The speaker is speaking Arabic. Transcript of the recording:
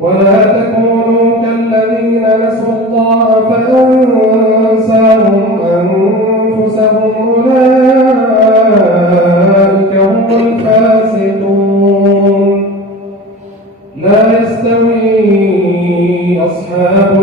ولا تكونوا كالذين نسوا الله فأنساهم أنفسهم أولئك هم الفاسقون لا يستوي أصحاب